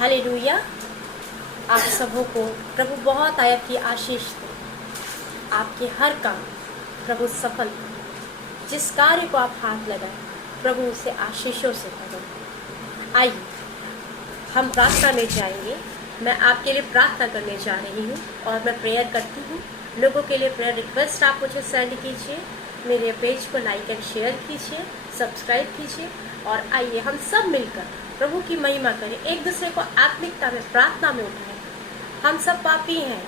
Hallelujah. आप सबों को प्रभु बहुत आयत की आशीष दे। आपके हर काम प्रभु सफल करे। जिस कार्य को आप हाथ लगाए प्रभु उसे आशीषों से भरे। आइए हम प्रार्थना में जाएंगे। मैं आपके लिए प्रार्थना करने जा रही हूँ और मैं प्रेयर करती हूँ। लोगों के लिए प्रेयर रिक्वेस्ट आप मुझे सेंड कीजिए। मेरे पेज को लाइक एंड शेयर कीजिए, सब्सक्राइब कीजिए और आइए हम सब मिलकर प्रभु की महिमा करें। एक दूसरे को आत्मिकता में प्रार्थना में उठाएं। हम सब पापी हैं,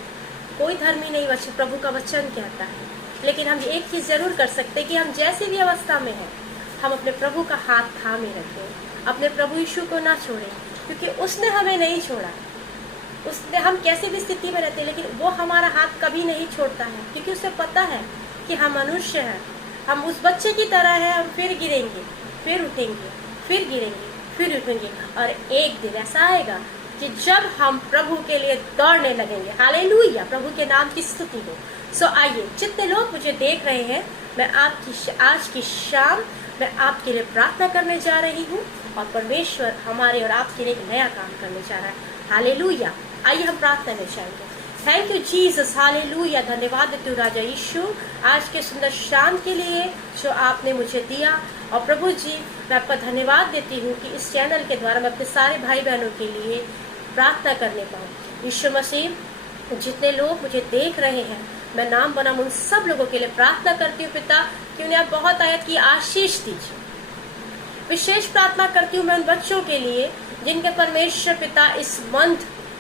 कोई धर्मी नहीं बचे, प्रभु का वचन कहता है। लेकिन हम एक चीज़ जरूर कर सकते हैं कि हम जैसी भी अवस्था में हैं हम अपने प्रभु का हाथ थामे रखें, अपने प्रभु यीशु को ना छोड़ें, क्योंकि उसने हमें नहीं छोड़ा। उसने हम कैसी भी स्थिति में रहते हैं लेकिन वो हमारा हाथ कभी नहीं छोड़ता है, क्योंकि उसे पता है कि हम मनुष्य हैं। हम उस बच्चे की तरह हैं, हम फिर गिरेंगे, फिर उठेंगे, फिर गिरेंगे, फिर उठेंगे और एक दिन ऐसा आएगा कि जब हम प्रभु के लिए दौड़ने लगेंगे। हालेलुया, प्रभु के नाम की स्तुति हो। सो आइए, जितने लोग मुझे देख रहे हैं, मैं आपकी आज की शाम मैं आपके लिए प्रार्थना करने जा रही हूँ और परमेश्वर हमारे और आपके लिए एक नया काम करने जा रहा है। हालेलुया। आइए हम प्रार्थना में जाएंगे। Thank you Jesus, hallelujah. धन्यवाद तू राजा यीशु आज के सुंदर शाम के लिए जो आपने मुझे दिया। और प्रभु जी, मैं आपका धन्यवाद देती हूँ कि इस चैनल के द्वारा मैं अपने सारे भाई बहनों के लिए प्रार्थना करने पाऊँ। यीशु मसीह, जितने लोग मुझे देख रहे हैं मैं नाम बनाम उन सब लोगों के लिए प्रार्थना करती हूँ पिता कि उन्हें आप बहुत आयत की आशीष दीजिए। विशेष प्रार्थना करती हूँ मैं उन बच्चों के लिए जिनके परमेश्वर पिता इस मंथ,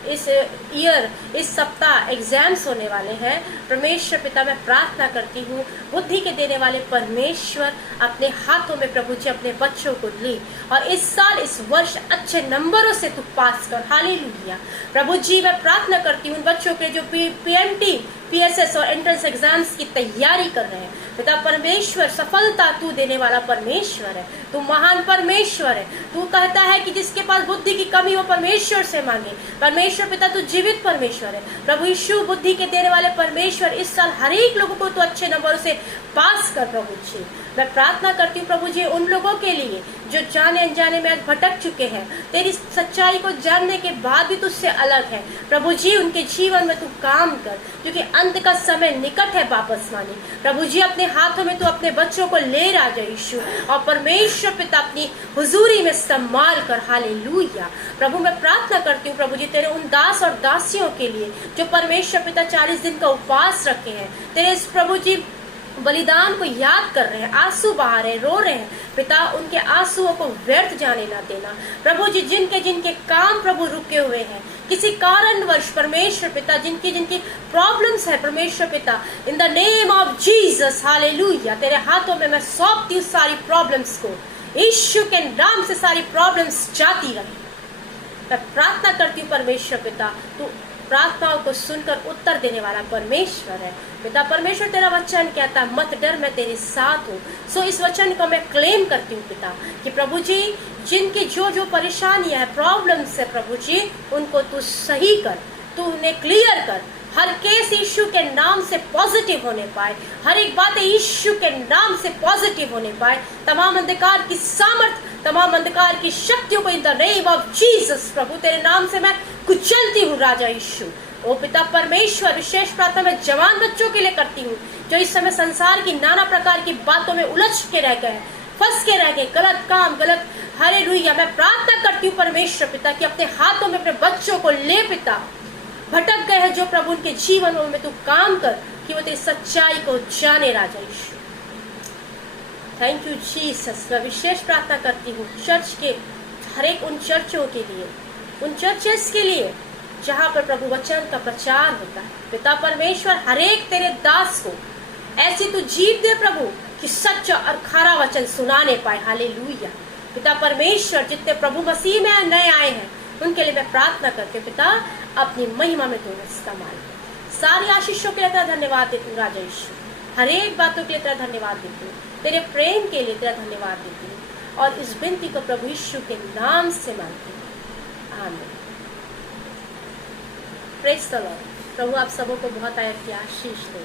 इस ईयर, इस सप्ताह एग्जाम्स होने वाले हैं। परमेश्वर पिता, मैं प्रार्थना करती हूँ बुद्धि के देने वाले परमेश्वर अपने हाथों में प्रभु जी अपने बच्चों को ली और इस साल, इस वर्ष अच्छे नंबरों से तू पास कर। हालेलुया। प्रभु जी, मैं प्रार्थना करती हूँ उन बच्चों के जो PMT, PSS और एंट्रेंस एग्जाम्स की तैयारी कर रहे हैं। पिता परमेश्वर, सफलता तू देने वाला परमेश्वर है। तू महान परमेश्वर है। तू कहता है कि जिसके पास बुद्धि की कमी हो परमेश्वर से मांगे। परमेश्वर पिता, तू जीवित परमेश्वर है। प्रभु यीशु, बुद्धि के देने वाले परमेश्वर, इस साल हर एक लोगों को तू अच्छे नंबरों से पास कर। प्रभु जी, मैं प्रार्थना करती हूँ प्रभु जी उन लोगों के लिए जो जाने अनजाने में आज भटक चुके हैं, तेरी सच्चाई को जानने के बाद भी तुझसे अलग है। प्रभु जी, उनके जीवन में तू काम कर, क्योंकि अंत का समय निकट है वापस आने। प्रभु जी, अपने हाथों में तू अपने बच्चों को ले राजा यीशु और परमेश्वर पिता अपनी हुजूरी में संभाल कर। हालेलुया। प्रभु, मैं प्रार्थना करती हूँ प्रभु जी तेरे उन दास और दासियों के लिए जो परमेश्वर पिता 40 दिन का उपवास रखे हैं, तेरे इस प्रभु जी बलिदान को याद कर रहे हैं, आंसू बहा रहे हैं, रो रहे हैं। पिता, उनके आंसुओं को व्यर्थ जाने ना देना। प्रभु जी, जिनके जिनके काम प्रभु रुके हुए हैं किसी कारणवश, परमेश्वर पिता जिनकी जिनकी प्रॉब्लम्स है परमेश्वर पिता, इन the name of Jesus, hallelujah, तेरे हाथों में मैं सौंपती हूँ सारी प्रॉब्लम्स को। यीशु के नाम से सारी प्रॉब्लम्स जाती रहे। मैं प्रार्थना करती हूँ परमेश्वर पिता, तू प्रार्थनाओं को सुनकर उत्तर देने वाला परमेश्वर है। पिता परमेश्वर, तेरा वचन कहता है मत डर, मैं तेरे साथ हूँ। सो इस वचन को मैं क्लेम करती हूँ पिता कि प्रभु जी जिनकी जो जो परेशानियां है, प्रॉब्लम्स है प्रभु जी, उनको तू सही कर, तू उन्हें क्लियर कर। हर केस यीशु के नाम से पॉजिटिव होने पाए, हर एक बात यीशु के नाम से पॉजिटिव होने पाए। तमाम अंधकार की सामर्थ, तमाम अंधकार की शक्तियों को in the name of Jesus प्रभु तेरे नाम से मैं कुचलती हूँ राजा यीशु। ओ पिता परमेश्वर, विशेष प्रार्थना मैं जवान बच्चों के लिए करती हूँ जो इस समय संसार की नाना प्रकार की बातों में उलझ के रह गए, फंस के रह गए, गलत काम, गलत। हालेलुया। मैं प्रार्थना करती हूँ परमेश्वर पिता कि अपने हाथों में अपने बच्चों को ले पिता, भटक गए हैं जो प्रभु उनके जीवनों में तू काम कर कि वो तेरी सच्चाई को जाने राजा यीशु। Thank you Jesus. मैं विशेष प्रार्थना करती हूँ चर्च के हर एक उन चर्चों के लिए, उन चर्चेस के लिए जहाँ पर प्रभु वचन का प्रचार होता है। पिता परमेश्वर, हर एक तेरे दास को ऐसी तू जीत दे प्रभु कि सच्चा और खरा वचन सुनाने पाए। हालेलुया। पिता परमेश्वर, जितने प्रभु मसीह में नए आए हैं उनके लिए मैं प्रार्थना करके पिता अपनी महिमा में तू इस्तेमाल कर। सारी आशीषों के लिए तेरा धन्यवाद देती हूँ राजा यीशु। हर एक बातों के लिए तेरा धन्यवाद देती हूँ, तेरे प्रेम के लिए तेरा धन्यवाद देती हूँ और इस विनती को प्रभु यीशु के नाम से मांगती हूँ। आमीन। Praise the Lord. प्रभु आप सबों को बहुत आयत की आशीष दे।